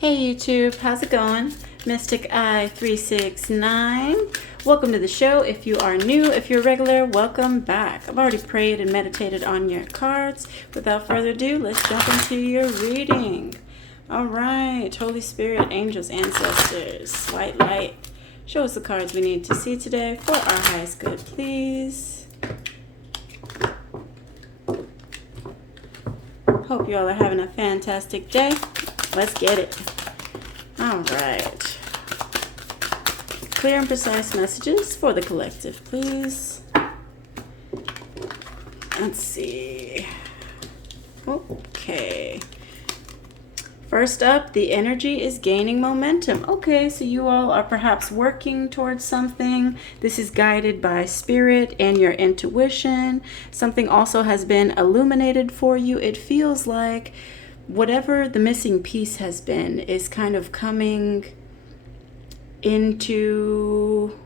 Hey YouTube, how's it going? MysticEye369. Welcome to the show. If you are new, if you're regular, welcome back. I've already prayed and meditated on your cards. Without further ado, let's jump into your reading. All right, Holy Spirit, angels, ancestors, white light. Show us the cards we need to see today for our highest good, please. Hope you all are having a fantastic day. Let's get it. All right. Clear and precise messages for the collective, please. Let's see. Okay. First up, the energy is gaining momentum. Okay, so you all are perhaps working towards something. This is guided by spirit and your intuition. Something also has been illuminated for you. It feels like whatever the missing piece has been is kind of coming into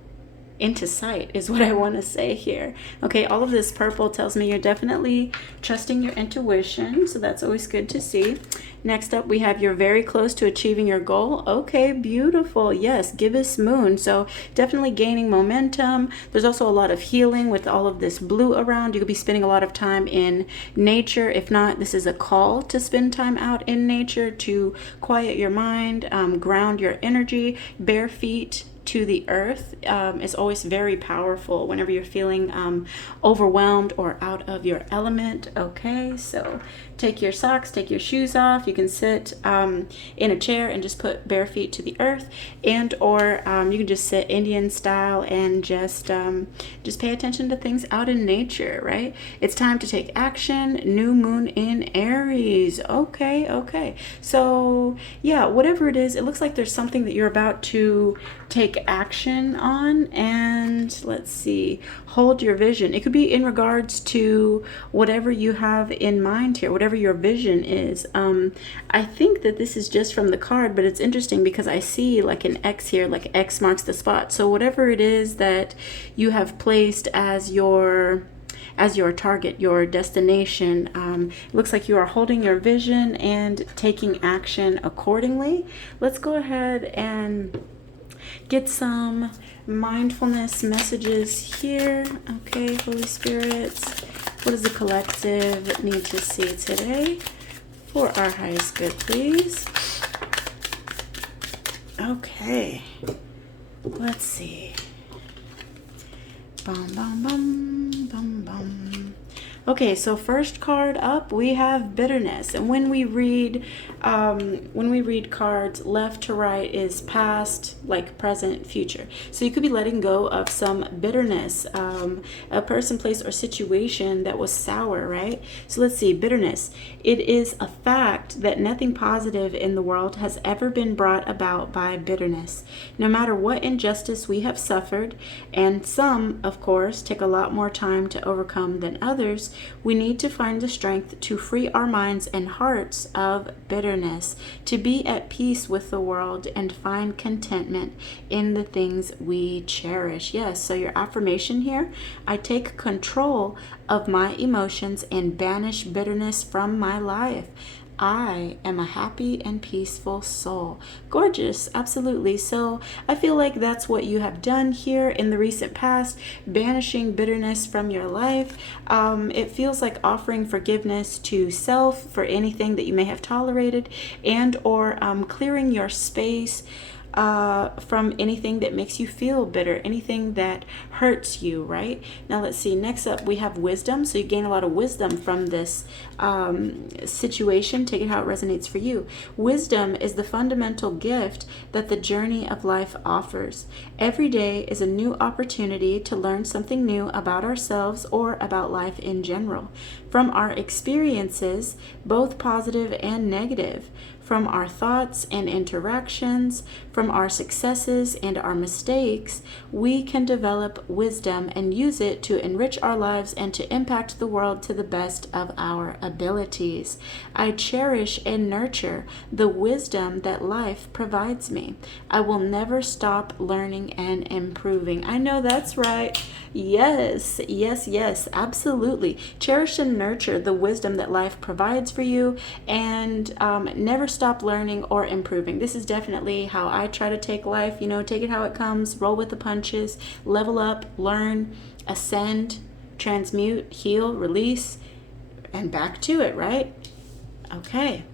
sight is what I want to say here. Okay, all of this purple tells me you're definitely trusting your intuition, so that's always good to see. Next up, we have you're very close to achieving your goal. Okay, beautiful. Yes, gibbous moon. So definitely gaining momentum. There's also a lot of healing with all of this blue around. You could be spending a lot of time in nature. If not, this is a call to spend time out in nature to quiet your mind, ground your energy. Bare feet to the earth is always very powerful whenever you're feeling overwhelmed or out of your element. Okay, so take your socks, take your shoes off. You can sit in a chair and just put bare feet to the earth, and or you can just sit Indian style and just pay attention to things out in nature, right? It's time to take action. New moon in Aries. Okay. So yeah, whatever it is, it looks like there's something that you're about to take action on, and let's see, hold your vision. It could be in regards to whatever you have in mind here, whatever your vision is. I think that this is just from the card, but it's interesting because I see like an X here, like X marks the spot. So whatever it is that you have placed as your target, your destination, it looks like you are holding your vision and taking action accordingly. Let's go ahead and get some mindfulness messages here. Okay, Holy Spirits, what does the collective need to see today for our highest good, please? Okay, let's see. Bum, bum, bum, bum, bum. Okay, so first card up, we have bitterness. And when we read cards, left to right is past, like present, future. So you could be letting go of some bitterness, a person, place, or situation that was sour, right? So let's see, bitterness. It is a fact that nothing positive in the world has ever been brought about by bitterness. No matter what injustice we have suffered, and some, of course, take a lot more time to overcome than others, we need to find the strength to free our minds and hearts of bitterness, to be at peace with the world and find contentment in the things we cherish. Yes, so your affirmation here, I take control of my emotions and banish bitterness from my life. I am a happy and peaceful soul. Gorgeous, absolutely. So I feel like that's what you have done here in the recent past, banishing bitterness from your life. It feels like offering forgiveness to self for anything that you may have tolerated, and or clearing your space from anything that makes you feel bitter, anything that hurts you, right? Now let's see, next up we have wisdom. So you gain a lot of wisdom from this situation. Take it how it resonates for you. Wisdom is the fundamental gift that the journey of life offers. Every day is a new opportunity to learn something new about ourselves or about life in general. From our experiences, both positive and negative, from our thoughts and interactions, from our successes and our mistakes, we can develop wisdom and use it to enrich our lives and to impact the world to the best of our abilities. I cherish and nurture the wisdom that life provides me. I will never stop learning and improving. I know that's right. Yes, absolutely. Cherish and nurture the wisdom that life provides for you, and never stop learning or improving. This is definitely how I try to take life, you know, take it how it comes, roll with the punches, level up, learn, ascend, transmute, heal, release, and back to it, right? Okay.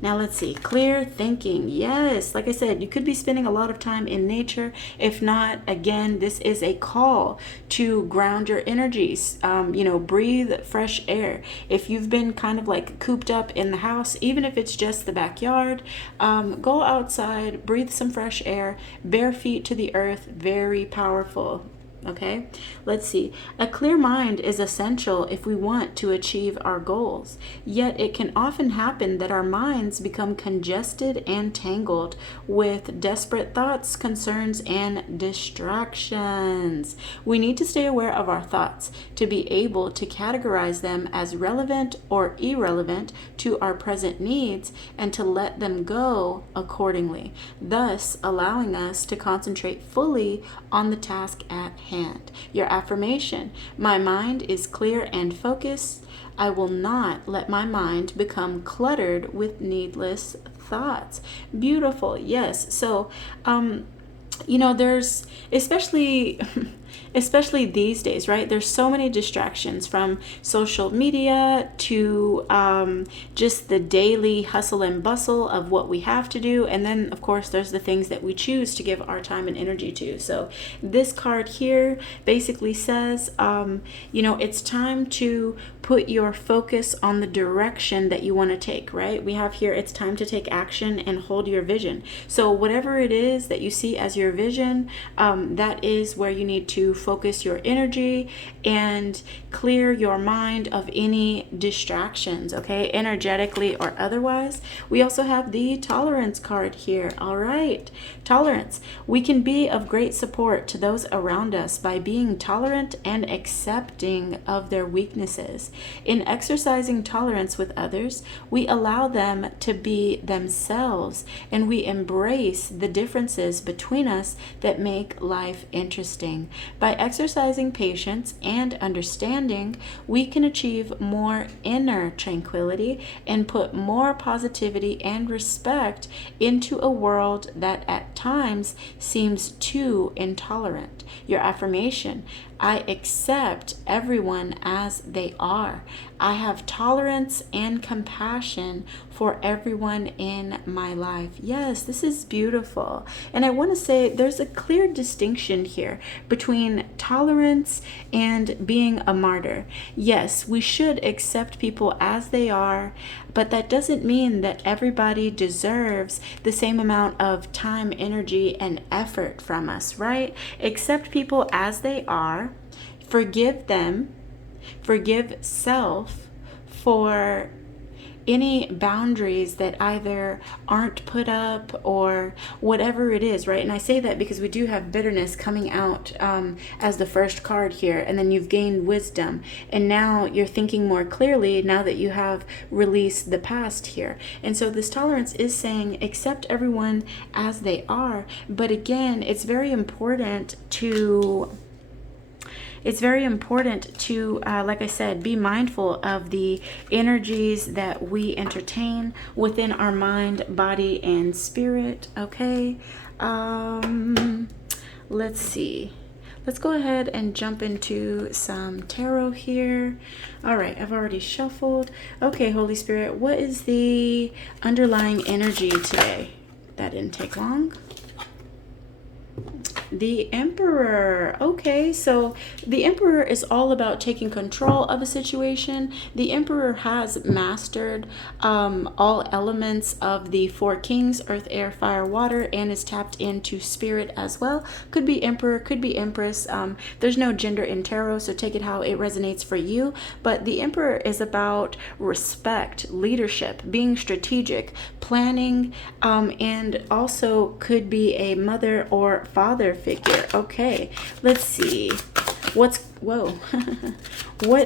Now let's see, clear thinking. Yes, like I said, you could be spending a lot of time in nature. If not, again, this is a call to ground your energies. You know, breathe fresh air. If you've been kind of like cooped up in the house, even if it's just the backyard, go outside, breathe some fresh air, bare feet to the earth. Very powerful. Okay, let's see. A clear mind is essential if we want to achieve our goals. Yet it can often happen that our minds become congested and tangled with desperate thoughts, concerns, and distractions. We need to stay aware of our thoughts to be able to categorize them as relevant or irrelevant to our present needs and to let them go accordingly, thus allowing us to concentrate fully on the task at hand. Your affirmation: my mind is clear and focused. I will not let my mind become cluttered with needless thoughts. Beautiful. Yes. So, you know, there's especially these days, right? There's so many distractions, from social media to just the daily hustle and bustle of what we have to do. And then, of course, there's the things that we choose to give our time and energy to. So this card here basically says, you know, it's time to put your focus on the direction that you want to take, right? We have here, it's time to take action and hold your vision. So whatever it is that you see as your vision, that is where you need to focus your energy and clear your mind of any distractions, okay, energetically or otherwise. We also have the tolerance card here. All right, tolerance. We can be of great support to those around us by being tolerant and accepting of their weaknesses. In exercising tolerance with others, we allow them to be themselves, and we embrace the differences between us that make life interesting. By exercising patience and understanding, we can achieve more inner tranquility and put more positivity and respect into a world that at times seems too intolerant. Your affirmation: I accept everyone as they are. I have tolerance and compassion for everyone in my life. Yes, this is beautiful. And I want to say there's a clear distinction here between tolerance and being a martyr. Yes, we should accept people as they are, but that doesn't mean that everybody deserves the same amount of time, energy, and effort from us, right? Accept people as they are. Forgive them, forgive self for any boundaries that either aren't put up or whatever it is, right? And I say that because we do have bitterness coming out as the first card here, and then you've gained wisdom, and now you're thinking more clearly now that you have released the past here. And so this tolerance is saying accept everyone as they are, but again, it's very important to like I said, be mindful of the energies that we entertain within our mind, body, and spirit. Okay, let's see. Let's go ahead and jump into some tarot here. All right, I've already shuffled. Okay, Holy Spirit, what is the underlying energy today? That didn't take long. The Emperor. Okay, so the Emperor is all about taking control of a situation. The Emperor has mastered all elements of the four kings: earth, air, fire, water, and is tapped into spirit as well. Could be Emperor, could be Empress. There's no gender in tarot, so take it how it resonates for you. But the Emperor is about respect, leadership, being strategic, planning, and also could be a mother or father figure. Okay, let's see. What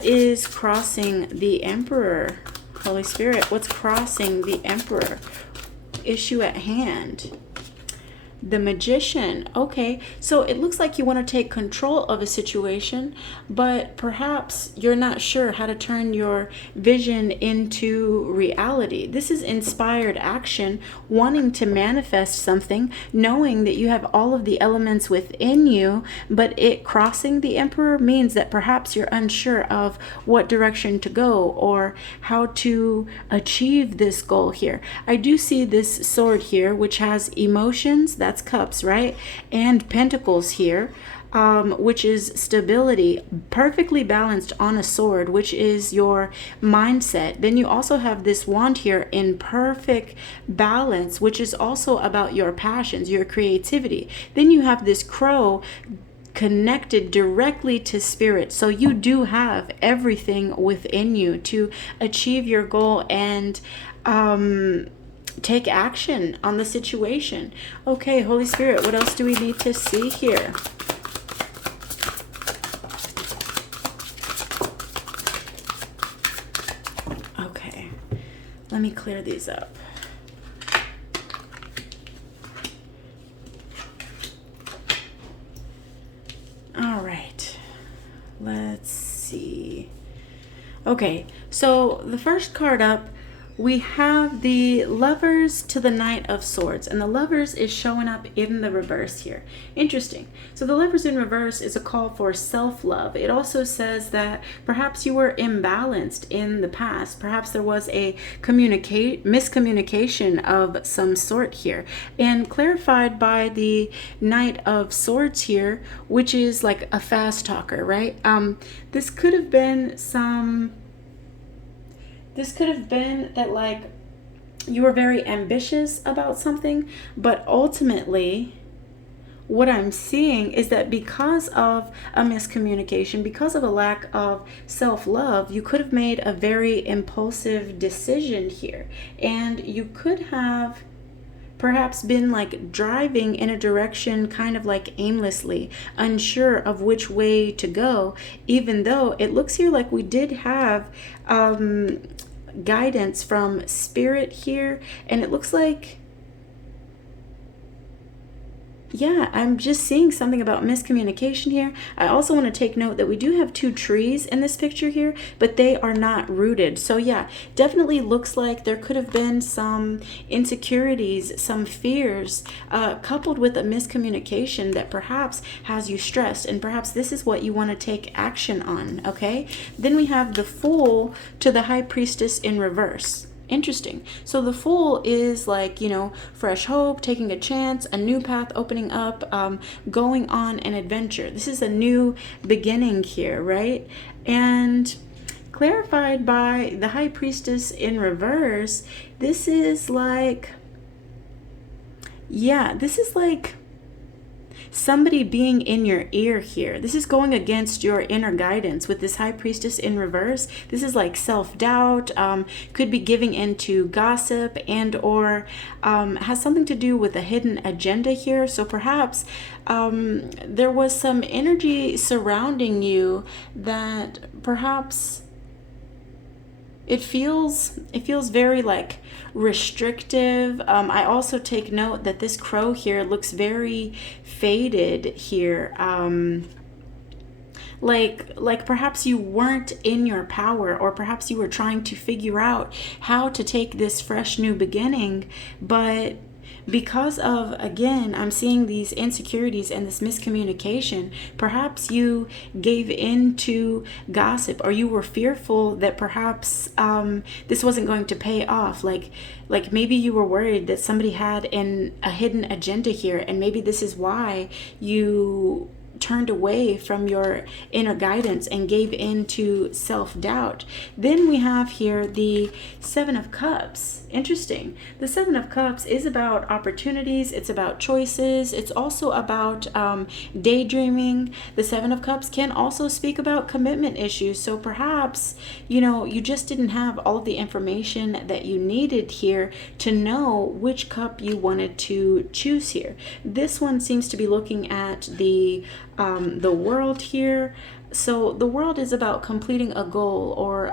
is crossing the Emperor? Holy Spirit, what's crossing the Emperor? Issue at hand. The Magician. Okay, so it looks like you want to take control of a situation, but perhaps you're not sure how to turn your vision into reality. This is inspired action, wanting to manifest something, knowing that you have all of the elements within you, but it crossing the Emperor means that perhaps you're unsure of what direction to go or how to achieve this goal here. I do see this sword here, which has emotions. That's cups, right? And pentacles here, which is stability, perfectly balanced on a sword, which is your mindset. Then you also have this wand here in perfect balance, which is also about your passions, your creativity. Then you have this crow connected directly to spirit. So you do have everything within you to achieve your goal and take action on the situation. Okay, Holy Spirit, what else do we need to see here? Okay, let me clear these up. All right, let's see. Okay, so the first card up, we have the Lovers to the Knight of Swords, and the Lovers is showing up in the reverse here. Interesting. So the Lovers in reverse is a call for self-love. It also says that perhaps you were imbalanced in the past. Perhaps there was a miscommunication of some sort here, and clarified by the Knight of Swords here, which is like a fast talker, right? This could have been that like you were very ambitious about something, but ultimately what I'm seeing is that because of a miscommunication, because of a lack of self-love, you could have made a very impulsive decision here, and you could have perhaps been like driving in a direction kind of like aimlessly, unsure of which way to go, even though it looks here like we did have guidance from spirit here, and it looks like, yeah, I'm just seeing something about miscommunication here. I also want to take note that we do have two trees in this picture here, but they are not rooted. So yeah, definitely looks like there could have been some insecurities, some fears, coupled with a miscommunication that perhaps has you stressed, and perhaps this is what you want to take action on, okay? Then we have the Fool to the High Priestess in reverse. Interesting. So the Fool is like, you know, fresh hope, taking a chance, a new path opening up, going on an adventure. This is a new beginning here, right? And clarified by the High Priestess in reverse, this is like, yeah, this is like somebody being in your ear here. This is going against your inner guidance with this High Priestess in reverse. This is like self-doubt, could be giving into gossip, and or has something to do with a hidden agenda here. So perhaps there was some energy surrounding you that perhaps it feels very like restrictive. I also take note that this crow here looks very faded here. Like perhaps you weren't in your power, or perhaps you were trying to figure out how to take this fresh new beginning, but because of, again, I'm seeing these insecurities and this miscommunication, perhaps you gave in to gossip, or you were fearful that perhaps this wasn't going to pay off. Like maybe you were worried that somebody had a hidden agenda here, and maybe this is why you turned away from your inner guidance and gave in to self-doubt. Then we have here the Seven of Cups. Interesting. The Seven of Cups is about opportunities. It's about choices. It's also about daydreaming. The Seven of Cups can also speak about commitment issues. So perhaps, you know, you just didn't have all of the information that you needed here to know which cup you wanted to choose here. This one seems to be looking at the world here. So the world is about completing a goal or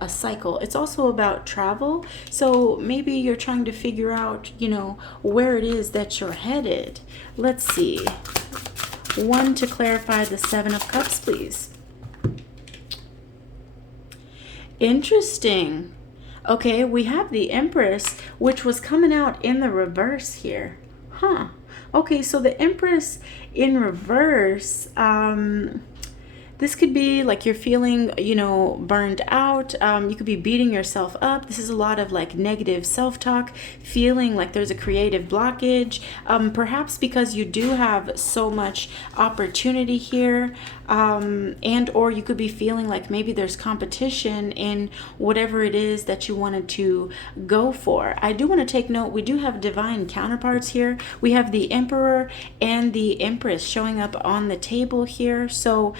a cycle. It's also about travel. So maybe you're trying to figure out, you know, where it is that you're headed. Let's see. One to clarify the Seven of Cups, please. Interesting. Okay, we have the Empress, which was coming out in the reverse here. Huh. Okay, so the Empress in reverse, this could be like you're feeling, you know, burned out. You could be beating yourself up. This is a lot of like negative self-talk, feeling like there's a creative blockage. Perhaps because you do have so much opportunity here, and or you could be feeling like maybe there's competition in whatever it is that you wanted to go for. I do want to take note, we do have divine counterparts here. We have the Emperor and the Empress showing up on the table here. So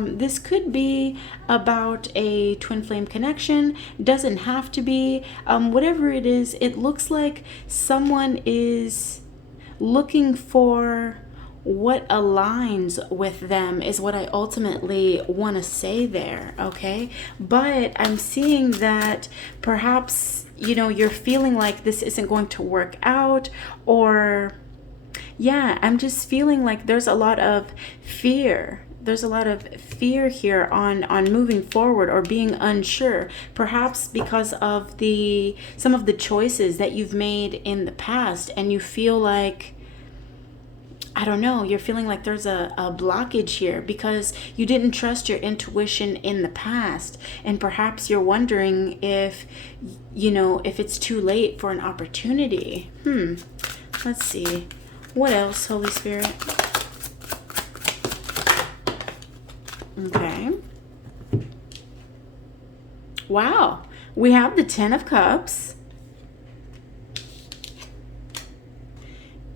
this could be about a twin flame connection. Doesn't have to be. Whatever it is, it looks like someone is looking for what aligns with them is what I ultimately want to say there, okay? But I'm seeing that perhaps, you know, you're feeling like this isn't going to work out, or yeah, I'm just feeling like there's a lot of fear. There's a lot of fear here on moving forward or being unsure, perhaps because of some of the choices that you've made in the past, and you feel like, I don't know, you're feeling like there's a blockage here because you didn't trust your intuition in the past. And perhaps you're wondering if, you know, if it's too late for an opportunity. Let's see. What else, Holy Spirit? Okay. Wow. We have the Ten of Cups.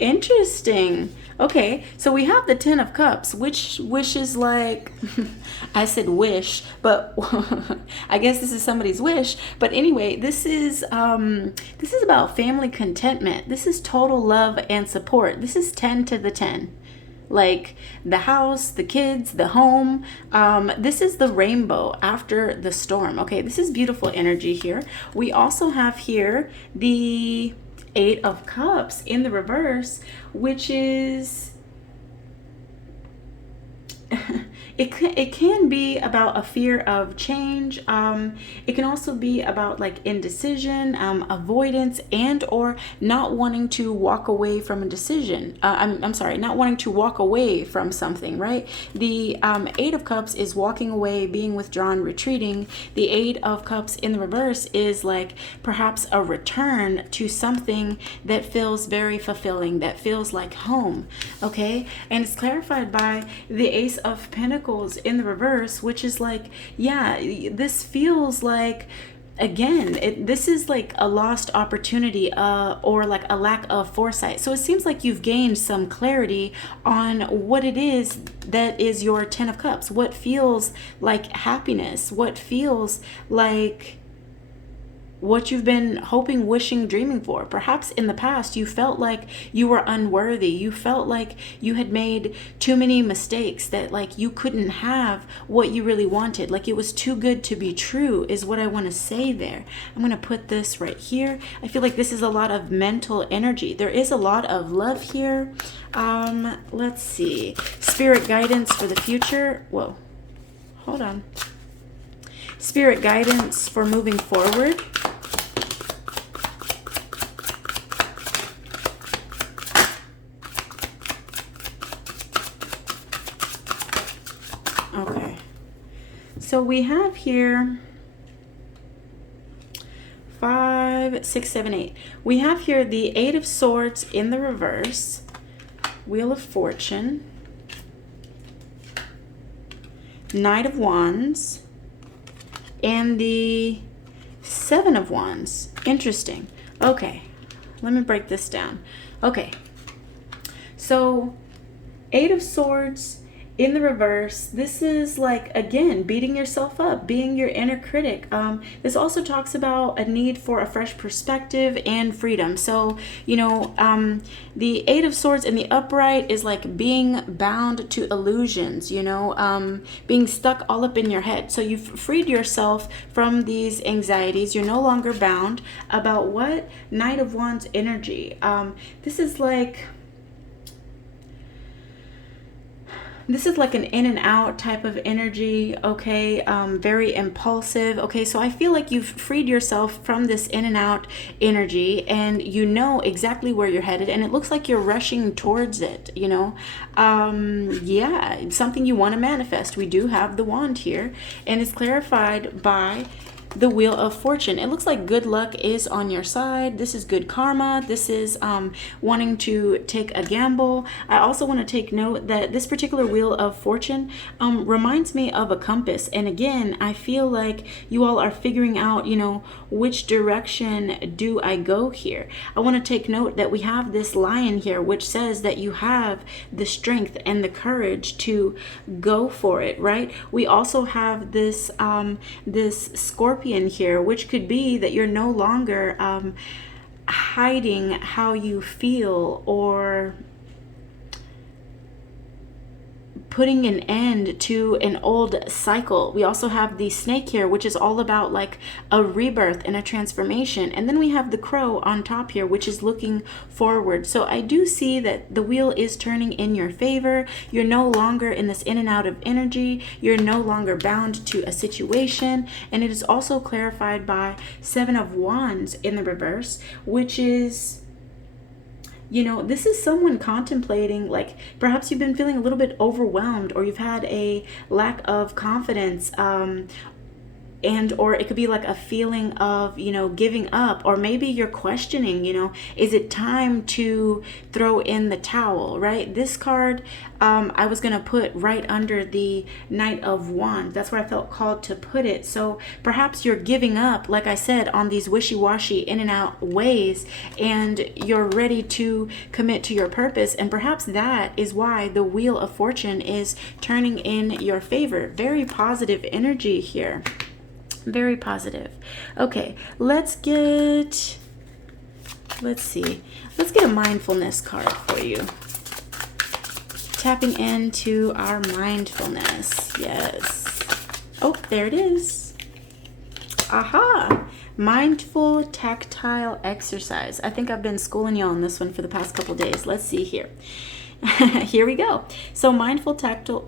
Interesting. Okay, so we have the Ten of Cups, which is like, I said wish, but I guess this is somebody's wish. But anyway, this is about family contentment. This is total love and support. This is 10 to the 10. Like the house, the kids, the home. This is the rainbow after the storm. Okay, this is beautiful energy here. We also have here the Eight of Cups in the reverse, which is it can be about a fear of change. It can also be about like indecision, avoidance, and or not wanting to walk away from a decision. I'm sorry, not wanting to walk away from something, right? The Eight of Cups is walking away, being withdrawn, retreating. The Eight of Cups in the reverse is like perhaps a return to something that feels very fulfilling, that feels like home, okay? And it's clarified by the Ace of Pentacles in the reverse, which is like, yeah, this feels like, again, this is like a lost opportunity, or like a lack of foresight. So it seems like you've gained some clarity on what it is that is your Ten of Cups, what feels like happiness, what feels like what you've been hoping, wishing, dreaming for. Perhaps in the past you felt like you were unworthy. You felt like you had made too many mistakes, that like you couldn't have what you really wanted. Like it was too good to be true is what I want to say there. I'm going to put this right here. I feel like this is a lot of mental energy. There is a lot of love here. Let's see. Spirit guidance for the future. Whoa. Hold on. Spirit guidance for moving forward. Okay. So we have here 5, 6, 7, 8. We have here the Eight of Swords in the reverse, Wheel of Fortune, Knight of Wands, and the Seven of Wands. Interesting. Okay, let me break this down. Okay, so Eight of Swords In the reverse, this is like, again, beating yourself up, being your inner critic. This also talks about a need for a fresh perspective and freedom. So, you know, the Eight of Swords in the upright is like being bound to illusions, you know, being stuck all up in your head. So you've freed yourself from these anxieties. You're no longer bound about what? Knight of Wands energy. This is like an in and out type of energy, okay? Very impulsive, okay? So I feel like you've freed yourself from this in and out energy, and you know exactly where you're headed, and it looks like you're rushing towards it, you know? Yeah, something you want to manifest. We do have the wand here, and it's clarified by the Wheel of Fortune. It looks like good luck is on your side. This is good karma. This is wanting to take a gamble. I also want to take note that this particular Wheel of Fortune reminds me of a compass. And again, I feel like you all are figuring out, you know, which direction do I go here? I want to take note that we have this lion here, which says that you have the strength and the courage to go for it, right? We also have this this Scorpion here, which could be that you're no longer hiding how you feel or putting an end to an old cycle. We also have the snake here, which is all about like a rebirth and a transformation. And then we have the crow on top here, which is looking forward. So I do see that the wheel is turning in your favor. You're no longer in this in and out of energy. You're no longer bound to a situation. And it is also clarified by Seven of Wands in the reverse, which is, you know, this is someone contemplating, like perhaps you've been feeling a little bit overwhelmed, or you've had a lack of confidence, and or it could be like a feeling of, you know, giving up, or maybe you're questioning, you know, is it time to throw in the towel, right? This card I was going to put right under the Knight of Wands. That's where I felt called to put it. So perhaps you're giving up, like I said, on these wishy-washy in and out ways, and you're ready to commit to your purpose. And perhaps that is why the Wheel of Fortune is turning in your favor. Very positive energy here. Very positive. Okay, let's get a mindfulness card for you. Tapping into our mindfulness. Yes. Oh, there it is. Aha. Mindful tactile exercise. I think I've been schooling y'all on this one for the past couple days. Let's see here. Here we go. So mindful tactile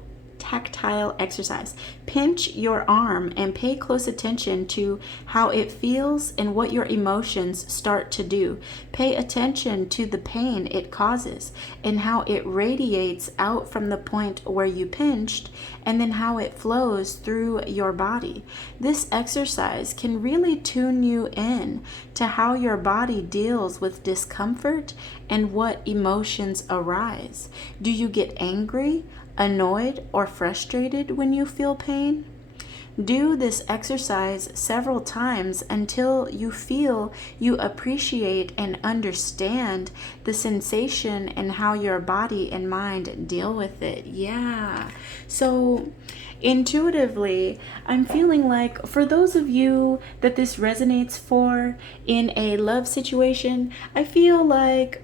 exercise. Pinch your arm and pay close attention to how it feels and what your emotions start to do. Pay attention to the pain it causes and how it radiates out from the point where you pinched, and then how it flows through your body. This exercise can really tune you in to how your body deals with discomfort and what emotions arise. Do you get angry, annoyed, or frustrated when you feel pain? Do this exercise several times until you feel you appreciate and understand the sensation and how your body and mind deal with it. Yeah. So intuitively, I'm feeling like for those of you that this resonates for in a love situation, I feel like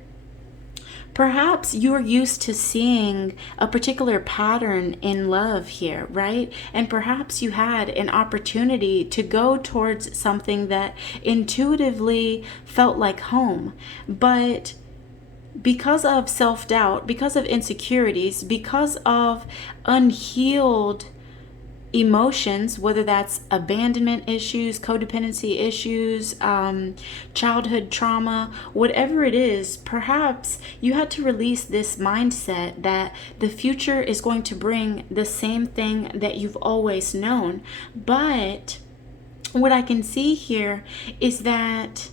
perhaps you're used to seeing a particular pattern in love here, right? And perhaps you had an opportunity to go towards something that intuitively felt like home. But because of self-doubt, because of insecurities, because of unhealed emotions, whether that's abandonment issues, codependency issues, childhood trauma, whatever it is, perhaps you had to release this mindset that the future is going to bring the same thing that you've always known. But what I can see here is that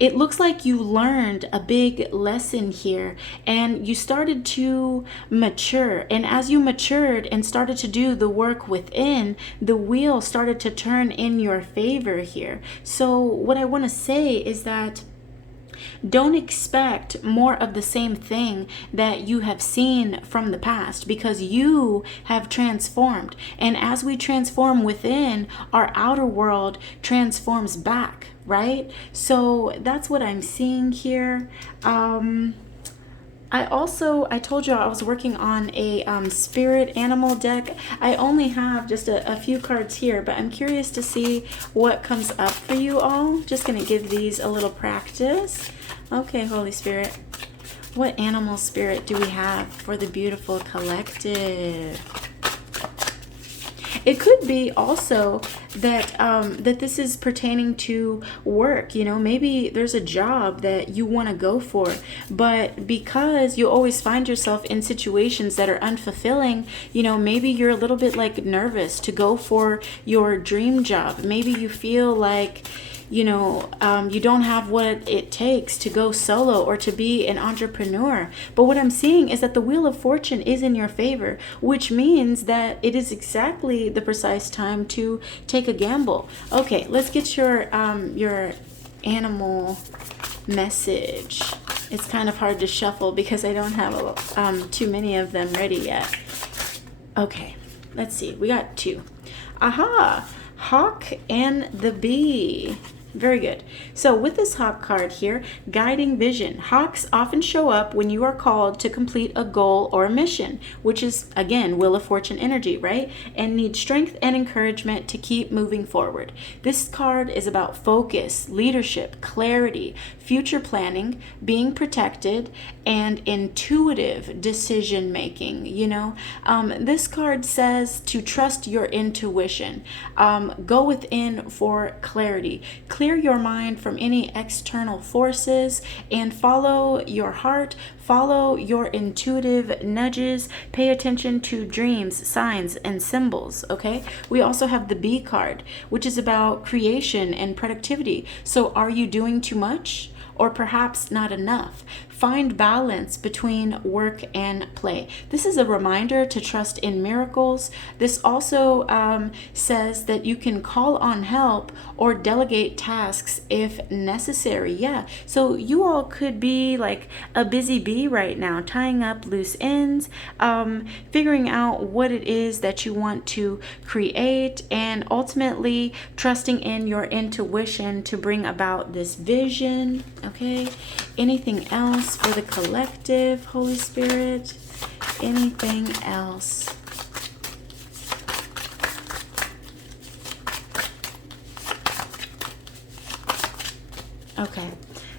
it looks like you learned a big lesson here, and you started to mature. And as you matured and started to do the work within, the wheel started to turn in your favor here. So what I want to say is that Don't expect more of the same thing that you have seen from the past, because you have transformed. And as we transform within, our outer world transforms back, right? So that's what I'm seeing here. I told you I was working on a spirit animal deck. I only have just a few cards here, but I'm curious to see what comes up for you all. Just going to give these a little practice. Okay, Holy Spirit, what animal spirit do we have for the beautiful collective? It could be also that that this is pertaining to work. You know, maybe there's a job that you want to go for, but because you always find yourself in situations that are unfulfilling, you know, maybe you're a little bit like nervous to go for your dream job. Maybe you feel like, you know, you don't have what it takes to go solo or to be an entrepreneur. But what I'm seeing is that the Wheel of Fortune is in your favor, which means that it is exactly the precise time to take a gamble. Okay, let's get your animal message. It's kind of hard to shuffle because I don't have too many of them ready yet. Okay, let's see. We got two. Aha! Hawk and the Bee. Very good. So with this hawk card here, guiding vision. Hawks often show up when you are called to complete a goal or a mission, which is, again, Wheel of Fortune energy, right? And need strength and encouragement to keep moving forward. This card is about focus, leadership, clarity, future planning, being protected, and intuitive decision making. You know, this card says to trust your intuition. Go within for clarity. Clear your mind from any external forces and follow your heart, follow your intuitive nudges, pay attention to dreams, signs, and symbols, okay? We also have the Bee card, which is about creation and productivity. So are you doing too much? Or perhaps not enough? Find balance between work and play. This is a reminder to trust in miracles. This also says that you can call on help or delegate tasks if necessary. Yeah, so you all could be like a busy bee right now, tying up loose ends, figuring out what it is that you want to create, and ultimately trusting in your intuition to bring about this vision. Okay, anything else for the collective, Holy Spirit? Anything else? Okay,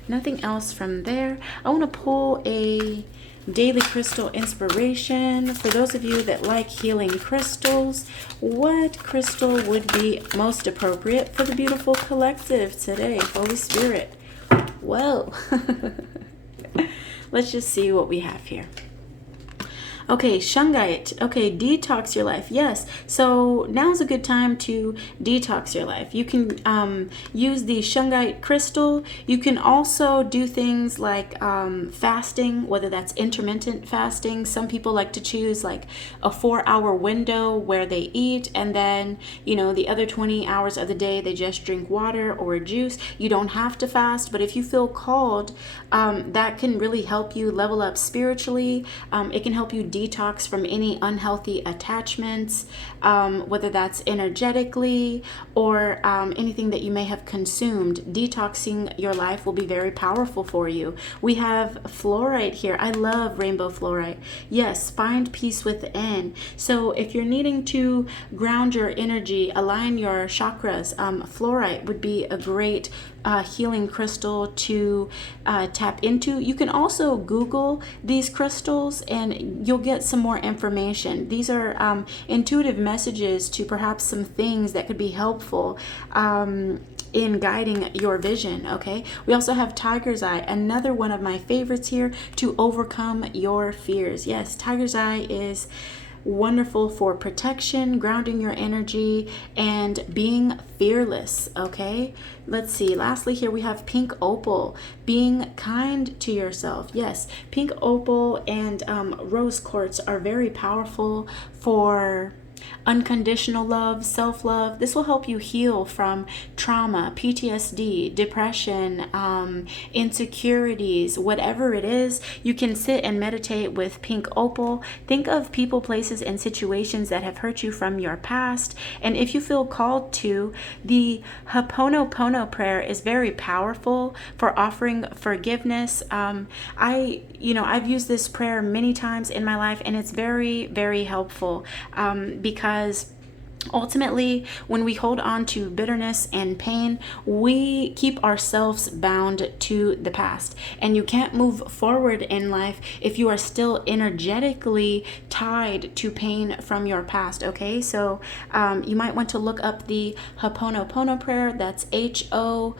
nothing else from there. I want to pull a daily crystal inspiration. For those of you that like healing crystals, what crystal would be most appropriate for the beautiful collective today, Holy Spirit? Whoa. Let's just see what we have here. Okay, shungite. Okay, detox your life. Yes, so now's a good time to detox your life. You can use the shungite crystal. You can also do things like fasting, whether that's intermittent fasting. Some people like to choose like a 4-hour window where they eat, and then, you know, the other 20 hours of the day they just drink water or a juice. You don't have to fast, but if you feel called, that can really help you level up spiritually. It can help you detox from any unhealthy attachments, whether that's energetically or anything that you may have consumed. Detoxing your life will be very powerful for you. We have fluorite here. I love rainbow fluorite. Yes, find peace within. So if you're needing to ground your energy, align your chakras, fluorite would be a great healing crystal to tap into. You can also Google these crystals and you'll get some more information. These are intuitive messages to perhaps some things that could be helpful in guiding your vision. Okay, we also have tiger's eye, another one of my favorites here, to overcome your fears. Yes, tiger's eye is wonderful for protection, grounding your energy, and being fearless. Okay, let's see. Lastly, here we have pink opal, being kind to yourself. Yes, pink opal and rose quartz are very powerful for unconditional love, self-love. This will help you heal from trauma, PTSD, depression, insecurities, whatever it is. You can sit and meditate with pink opal. Think of people, places, and situations that have hurt you from your past. And if you feel called to, the Happonopono Prayer is very powerful for offering forgiveness. I've used this prayer many times in my life, and it's very, very helpful because ultimately, when we hold on to bitterness and pain, we keep ourselves bound to the past. And you can't move forward in life if you are still energetically tied to pain from your past, okay? So you might want to look up the Happonopono Prayer. That's Hoppono.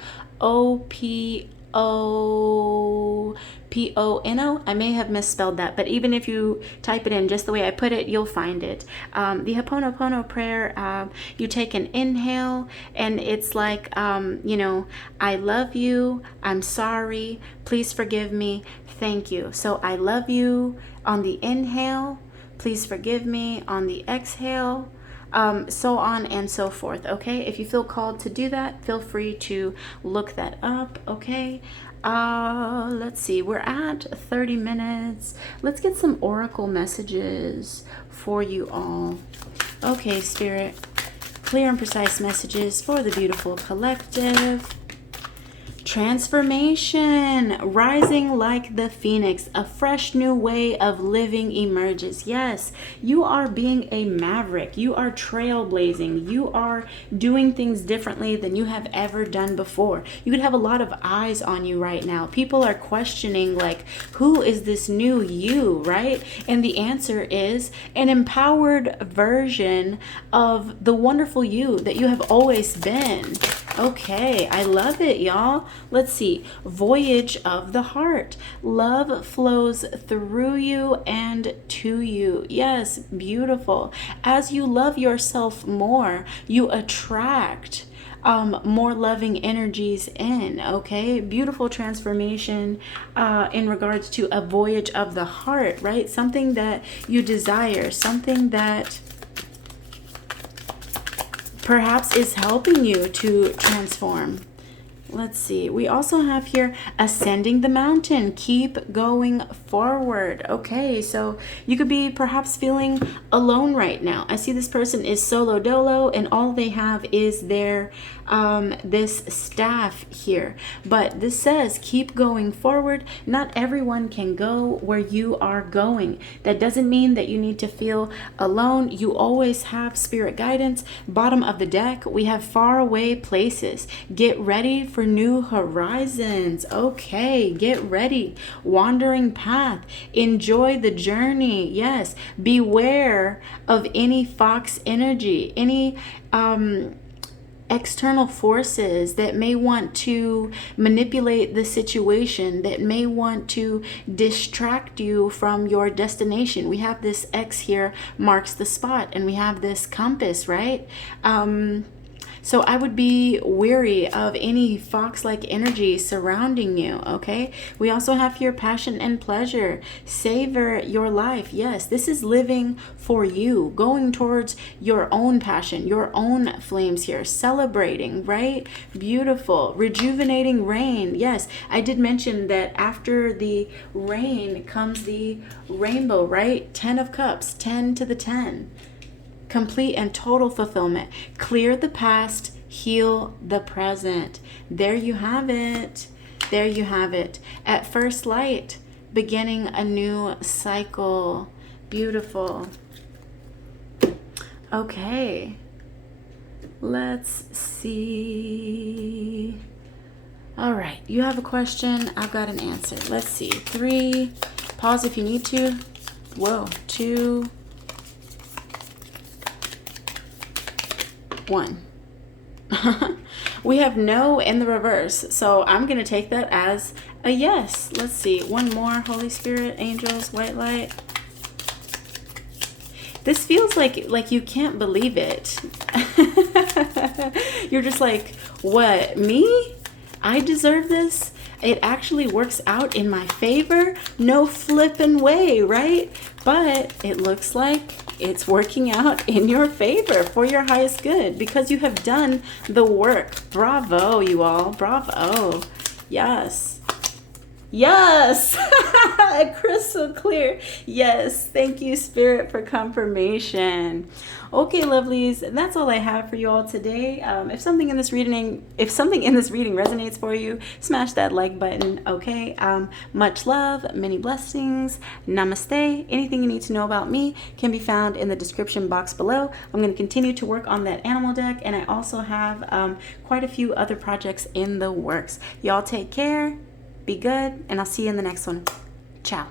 I may have misspelled that, but even if you type it in just the way I put it, you'll find it. The Happonopono Prayer, you take an inhale, and it's like, I love you, I'm sorry, please forgive me, thank you. So I love you on the inhale, please forgive me on the exhale, so on and so forth, okay? If you feel called to do that, feel free to look that up, okay? Let's see, we're at 30 minutes. Let's get some oracle messages for you all. Okay, Spirit, clear and precise messages for the beautiful collective. Transformation, rising like the phoenix, a fresh new way of living emerges. Yes, you are being a maverick. You are trailblazing. You are doing things differently than you have ever done before. You could have a lot of eyes on you right now. People are questioning, like, who is this new you, right? And the answer is an empowered version of the wonderful you that you have always been. Okay, I love it, y'all. Let's see. Voyage of the heart. Love flows through you and to you. Yes, beautiful. As you love yourself more, you attract more loving energies in. Okay, beautiful transformation in regards to a voyage of the heart, right? Something that you desire, something that perhaps is helping you to transform. Let's see. We also have here ascending the mountain. Keep going forward. Okay, so you could be perhaps feeling alone right now. I see this person is solo dolo, and all they have is their this staff here. But this says keep going forward. Not everyone can go where you are going. That doesn't mean that you need to feel alone. You always have spirit guidance. Bottom of the deck, we have far away places. Get ready for new horizons. Okay, get ready. Wandering path. Enjoy the journey. Yes, beware of any fox energy, any external forces that may want to manipulate the situation, that may want to distract you from your destination. We have this X here marks the spot, and we have this compass, right? So I would be wary of any fox-like energy surrounding you, okay? We also have here passion and pleasure. Savor your life. Yes, this is living for you, going towards your own passion, your own flames here, celebrating, right? Beautiful. Rejuvenating rain. Yes, I did mention that after the rain comes the rainbow, right? 10 of Cups, 10 to the 10. Complete and total fulfillment. Clear the past, heal the present. There you have it. There you have it. At first light, beginning a new cycle. Beautiful. Okay. Let's see. All right. You have a question. I've got an answer. Let's see. 3. Pause if you need to. Whoa. 2. 1. We have no in the reverse, so I'm going to take that as a yes. Let's see. One more. Holy Spirit, angels, white light. This feels like you can't believe it. You're just like, what? Me? I deserve this? it actually works out in my favor. No flipping way, right? But it looks like it's working out in your favor for your highest good because you have done the work. Bravo, you all. Bravo. Yes. Yes. Crystal clear. Yes. Thank you, Spirit, for confirmation. Okay, lovelies, that's all I have for you all today. If something in this reading resonates for you, smash that like button. Okay. Much love, many blessings. Namaste. Anything you need to know about me can be found in the description box below. I'm going to continue to work on that animal deck, and I also have quite a few other projects in the works. Y'all take care. Be good, and I'll see you in the next one. Ciao.